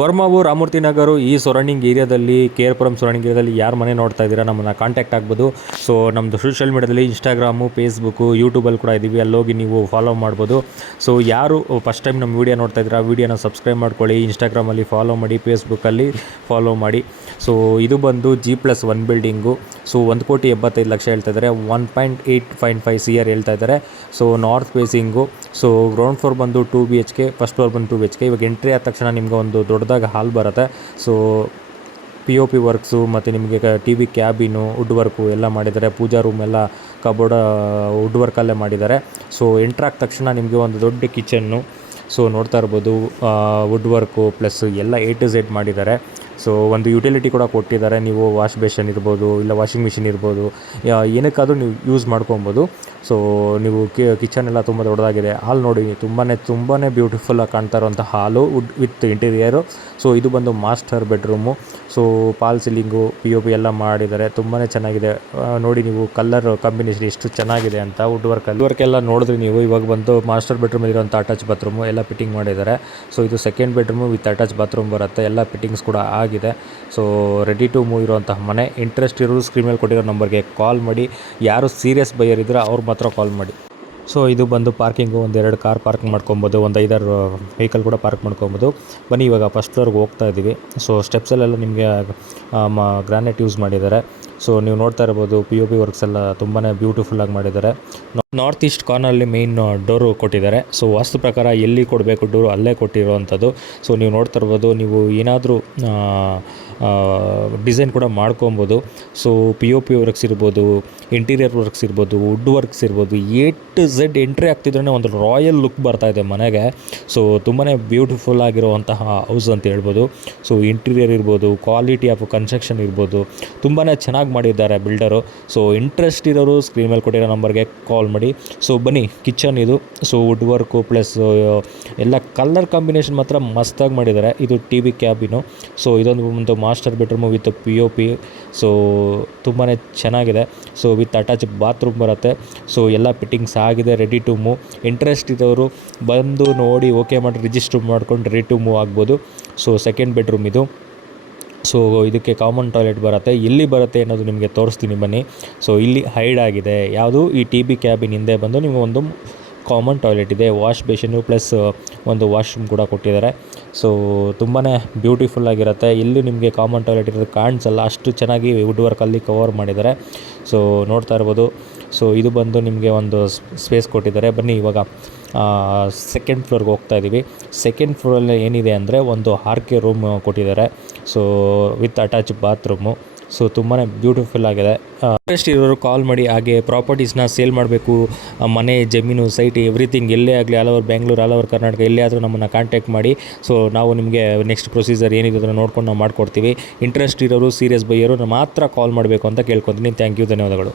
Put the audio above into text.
ವರ್ಮಾವು ರಾಮೂರ್ತಿ ನಗರು ಈ ಸರೌಂಡಿಂಗ್ ಏರಿಯಾದಲ್ಲಿ K R surrounding ಏರಿಯಾದಲ್ಲಿ ಯಾರು ಮನೆ ನೋಡ್ತಾ ಇದ್ದೀರಾ ನಮ್ಮನ್ನು ಕಾಂಟ್ಯಾಕ್ಟ್ ಆಗ್ಬೋದು. ಸೊ ನಮ್ಮದು ಸೋಷಿಯಲ್ ಮೀಡಿಯಾದಲ್ಲಿ ಇನ್ಸ್ಟಾಗ್ರಾಮು ಫೇಸ್ಬುಕ್ಕು ಯೂಟ್ಯೂಬಲ್ಲಿ ಕೂಡ ಇದ್ದೀವಿ ಅಲ್ಲೋಗಿ ನೀವು ಫಾಲೋ ಮಾಡ್ಬೋದು. ಸೊ ಯಾರು ಫಸ್ಟ್ ಟೈಮ್ ನಮ್ಮ ವೀಡಿಯೋ ನೋಡ್ತಾ ಇದ್ದೀರಾ ವೀಡಿಯೋನ ಸಬ್ಸ್ಕ್ರೈಬ್ ಮಾಡ್ಕೊಳ್ಳಿ. ಇನ್ಸ್ಟಾಗ್ರಾಮಲ್ಲಿ ಫಾಲೋ ಮಾಡಿ ಫೇಸ್ಬುಕ್ಕಲ್ಲಿ ಫಾಲೋ ಮಾಡಿ. ಸೊ ಇದು ಬಂದು G plus one building so ಒಂದು ಕೋಟಿ ಎಪ್ಪತ್ತೈದು ಲಕ್ಷ ಹೇಳ್ತಾ ಇದ್ದಾರೆ. One point eight point five C ಹೇಳ್ತಾ ಇದ್ದಾರೆ. So north facing so ground floor ಬಂದು two B H K first floor ಬಂದು ಟು ಬಿ ಎಚ್ ಕೆ ಇವಾಗ ಎಂಟ್ರಿ ಆದ ತಕ್ಷಣ ನಿಮ್ಗೆ ಒಂದು ದೊಡ್ಡದಾಗಿ ಹಾಲ್ ಬರುತ್ತೆ. So P O P works ಮತ್ತು ನಿಮಗೆ T V cabin wood work ಎಲ್ಲ ಮಾಡಿದ್ದಾರೆ. ಪೂಜಾ ರೂಮ್ ಎಲ್ಲ ಕಬೋರ್ಡ ವುಡ್ ವರ್ಕಲ್ಲೇ ಮಾಡಿದ್ದಾರೆ. ಸೊ ಎಂಟ್ರಾಗ್ ತಕ್ಷಣ ನಿಮಗೆ ಒಂದು ದೊಡ್ಡ ಕಿಚನ್ನು ಸೊ ನೋಡ್ತಾ ಇರ್ಬೋದು ವುಡ್ ವರ್ಕು ಪ್ಲಸ್ ಎಲ್ಲ ಎ ಟು ಝೆಡ್ ಮಾಡಿದ್ದಾರೆ. ಸೊ ಒಂದು ಯುಟಿಲಿಟಿ ಕೂಡ ಕೊಟ್ಟಿದ್ದಾರೆ. ನೀವು ವಾಶ್ ಬೇಷನ್ ಇರ್ಬೋದು, ಇಲ್ಲ ವಾಷಿಂಗ್ ಮಿಷಿನ್ ಇರ್ಬೋದು ಏನಕ್ಕಾದರೂ ಏನಕ್ಕಾದ್ರೂ ನೀವು ಯೂಸ್ ಮಾಡ್ಕೊಬೋದು. ಸೊ ನೀವು ಕಿಚನ್ ಎಲ್ಲ ತುಂಬ ದೊಡ್ಡದಾಗಿದೆ. ಹಾಲ್ ನೋಡಿ ತುಂಬಾ ತುಂಬಾ ಬ್ಯೂಟಿಫುಲ್ಲಾಗಿ ಕಾಣ್ತಾ ಇರುವಂಥ ಹಾಲು ವುಡ್ ವಿತ್ ಇಂಟೀರಿಯರು ಸೊ ಇದು ಬಂದು master bedroom so false ceiling P O P ಎಲ್ಲ ಮಾಡಿದ್ದಾರೆ. ತುಂಬಾ ಚೆನ್ನಾಗಿದೆ. ನೋಡಿ ನೀವು ಕಲರ್ ಕಾಂಬಿನೇಷನ್ ಎಷ್ಟು ಚೆನ್ನಾಗಿದೆ ಅಂತ ವುಡ್ ವರ್ಕಲ್ಲಿ ವರ್ಕ್ ಎಲ್ಲ ನೋಡಿದ್ರಿ ನೀವು ಇವಾಗ ಬಂದು ಮಾಸ್ಟರ್ ಬೆಡ್ರೂಮ್ ಇರೋಂಥ ಅಟ್ಯಾಚ್ ಬಾತ್ರೂಮು ಎಲ್ಲ ಫಿಟ್ಟಿಂಗ್ ಮಾಡಿದ್ದಾರೆ. ಸೊ ಇದು second bedroom with attach bathroom ಬರುತ್ತೆ. ಎಲ್ಲ ಫಿಟ್ಟಿಂಗ್ಸ್ ಕೂಡ ಆಗಿದೆ. ಸೊ ರೆಡಿ ಟು ಮೂವ್ ಇರುವಂತಹ ಮನೆ. ಇಂಟ್ರೆಸ್ಟ್ ಇರೋರು ಸ್ಕ್ರೀನ್ ಮೇಲೆ ಕೊಟ್ಟಿರೋ ನಂಬರ್ಗೆ ಕಾಲ್ ಮಾಡಿ. ಯಾರು ಸೀರಿಯಸ್ ಬೈಯರ್ ಇದ್ದರೆ ಅವ್ರು ಮಾತ್ರ ಕಾಲ್ ಮಾಡಿ. ಸೊ ಇದು ಬಂದು ಪಾರ್ಕಿಂಗು ಒಂದೆರಡು ಕಾರ್ ಪಾರ್ಕ್ ಮಾಡ್ಕೊಬೋದು, ಒಂದು ಐದಾರು ವೆಹಿಕಲ್ ಕೂಡ ಪಾರ್ಕ್ ಮಾಡ್ಕೊಬೋದು. ಬನ್ನಿ, ಇವಾಗ ಫಸ್ಟ್ ಫ್ಲೋರ್ಗೆ ಹೋಗ್ತಾ ಇದ್ದೀವಿ ಸೊ ಸ್ಟೆಪ್ಸಲ್ಲೆಲ್ಲ ನಿಮಗೆ ಗ್ರಾನೆಟ್ ಯೂಸ್ ಮಾಡಿದ್ದಾರೆ. ಸೊ ನೀವು ನೋಡ್ತಾ ಇರ್ಬೋದು ಪಿ ಒ ಪಿ ವರ್ಕ್ಸ್ ಎಲ್ಲ ತುಂಬಾ ಬ್ಯೂಟಿಫುಲ್ಲಾಗಿ ಮಾಡಿದ್ದಾರೆ. ನಾರ್ತ್ ಈಸ್ಟ್ ಕಾರ್ನರಲ್ಲಿ ಮೇಯ್ನ್ ಡೋರು ಕೊಟ್ಟಿದ್ದಾರೆ. ಸೊ, ವಾಸ್ತು ಪ್ರಕಾರ ಎಲ್ಲಿ ಕೊಡಬೇಕು ಡೋರು, ಅಲ್ಲೇ ಕೊಟ್ಟಿರುವಂಥದ್ದು. ಸೊ, ನೀವು ನೋಡ್ತಾ ಇರ್ಬೋದು, ನೀವು ಏನಾದರೂ ಡಿಸೈನ್ ಕೂಡ ಮಾಡ್ಕೊಬೋದು. So P O P works ಇರ್ಬೋದು, ಇಂಟೀರಿಯರ್ ವರ್ಕ್ಸ್ ಇರ್ಬೋದು, ವುಡ್ ವರ್ಕ್ಸ್ ಇರ್ಬೋದು, ಎ ಟು ಝೆಡ್ ಎಂಟ್ರಿ ಆಗ್ತಿದ್ರೆ ಒಂದು ರಾಯಲ್ ಲುಕ್ ಬರ್ತಾ ಇದೆ ಮನೆಗೆ. ಸೊ ತುಂಬಾ ಬ್ಯೂಟಿಫುಲ್ ಆಗಿರುವಂತಹ ಹೌಸ್ ಅಂತ ಹೇಳ್ಬೋದು. ಸೊ, ಇಂಟೀರಿಯರ್ ಇರ್ಬೋದು, ಕ್ವಾಲಿಟಿ ಆಫ್ ಕನ್ಸ್ಟ್ರಕ್ಷನ್ ಇರ್ಬೋದು ತುಂಬಾ ಚೆನ್ನಾಗಿ ಮಾಡಿದ್ದಾರೆ ಬಿಲ್ಡರು. ಸೊ, ಇಂಟ್ರೆಸ್ಟ್ ಇರೋರು ಸ್ಕ್ರೀನ್ ಮೇಲೆ ಕೊಟ್ಟಿರೋ ನಂಬರ್ಗೆ ಕಾಲ್ ಮಾಡಿ. ಸೊ ಬನ್ನಿ ಕಿಚನ್ ಇದು. ಸೊ ವುಡ್ ವರ್ಕು ಪ್ಲಸ್ ಎಲ್ಲ ಕಲರ್ ಕಾಂಬಿನೇಷನ್ ಮಾತ್ರ ಮಸ್ತಾಗಿ ಮಾಡಿದ್ದಾರೆ. ಇದು ಟಿ ವಿ ಕ್ಯಾಬಿನು ಸೊ ಇದೊಂದು ಒಂದು master bedroom with P O P so ತುಂಬಾ ಚೆನ್ನಾಗಿದೆ. ಸೊ ವಿತ್ ಅಟ್ಯಾಚ್ ಬಾತ್ರೂಮ್ ಬರುತ್ತೆ. ಸೊ ಎಲ್ಲ ಫಿಟ್ಟಿಂಗ್ಸ್ ಆಗಿದೆ ರೆಡಿ ಟು ಮೂವ್ ಇಂಟ್ರೆಸ್ಟ್ ಇದ್ದವರು ಬಂದು ನೋಡಿ ಓಕೆ ಮಾಡಿ ರಿಜಿಸ್ಟರ್ ಮಾಡ್ಕೊಂಡು ರೆಡಿ ಟು ಮೂವ್ ಆಗ್ಬೋದು. ಸೊ ಸೆಕೆಂಡ್ ಬೆಡ್ರೂಮ್ ಇದು. ಸೊ ಇದಕ್ಕೆ ಕಾಮನ್ ಟಾಯ್ಲೆಟ್ ಬರುತ್ತೆ. ಎಲ್ಲಿ ಬರುತ್ತೆ ಅನ್ನೋದು ನಿಮಗೆ ತೋರಿಸ್ತೀನಿ ಬನ್ನಿ. ಸೊ ಇಲ್ಲಿ ಹೈಡ್ ಆಗಿದೆ. ಯಾವುದು? ಈ ಟಿ ಬಿ ಕ್ಯಾಬಿನ್ ಹಿಂದೆ ಬಂದು ನೀವು ಒಂದು ಕಾಮನ್ ಟಾಯ್ಲೆಟ್ ಇದೆ. ವಾಶ್ ಬೇಷನ್ನು ಪ್ಲಸ್ ಒಂದು ವಾಶ್ರೂಮ್ ಕೂಡ ಕೊಟ್ಟಿದ್ದಾರೆ. ಸೊ ತುಂಬಾ ಬ್ಯೂಟಿಫುಲ್ ಆಗಿರುತ್ತೆ. ಎಲ್ಲೂ ನಿಮಗೆ ಕಾಮನ್ ಟಾಯ್ಲೆಟ್ ಇರೋದು ಕಾಣಿಸಲ್ಲ. ಅಷ್ಟು ಚೆನ್ನಾಗಿ ವುಡ್ ವರ್ಕಲ್ಲಿ ಕವರ್ ಮಾಡಿದ್ದಾರೆ. ಸೊ, ನೋಡ್ತಾ ಇರ್ಬೋದು. ಸೊ, ಇದು ಬಂದು ನಿಮಗೆ ಒಂದು ಸ್ಪೇಸ್ ಕೊಟ್ಟಿದ್ದಾರೆ. ಬನ್ನಿ, ಇವಾಗ ಸೆಕೆಂಡ್ ಫ್ಲೋರ್ಗೆ ಹೋಗ್ತಾ ಇದ್ದೀವಿ ಸೆಕೆಂಡ್ ಫ್ಲೋರಲ್ಲಿ ಏನಿದೆ ಅಂದರೆ ಒಂದು ಆರ್ ಕೆ ರೂಮ್ ಕೊಟ್ಟಿದ್ದಾರೆ. So, with attach bathroom. So ತುಂಬಾ ಬ್ಯೂಟಿಫುಲ್ ಆಗಿದೆ. ಇಂಟ್ರೆಸ್ಟ್ ಇರೋರು ಕಾಲ್ ಮಾಡಿ ಹಾಗೆ ಪ್ರಾಪರ್ಟೀಸ್ನ ಸೇಲ್ ಮಾಡಬೇಕು ಮನೆ, ಜಮೀನು ಸೈಟ್ ಎವ್ರಿಥಿಂಗ್ ಎಲ್ಲೇ ಆಗಲಿ all over Bangalore all over Karnataka ಎಲ್ಲೇ ಆದರೂ ನಮ್ಮನ್ನು ಕಾಂಟ್ಯಾಕ್ಟ್ ಮಾಡಿ. ಸೊ ನಾವು ನಿಮಗೆ ನೆಕ್ಸ್ಟ್ ಪ್ರೊಸೀಜರ್ ಏನಿದೆ ಅದನ್ನು ನೋಡ್ಕೊಂಡು ನಾವು ಮಾಡ್ಕೊಡ್ತೀವಿ. ಇಂಟ್ರೆಸ್ಟ್ ಇರೋರು ಸೀರಿಯಸ್ ಬೈಯರು ಮಾತ್ರ ಕಾಲ್ ಮಾಡಬೇಕು ಅಂತ ಕೇಳ್ಕೊತೀನಿ. ಥ್ಯಾಂಕ್ ಯು ಧನ್ಯವಾದಗಳು.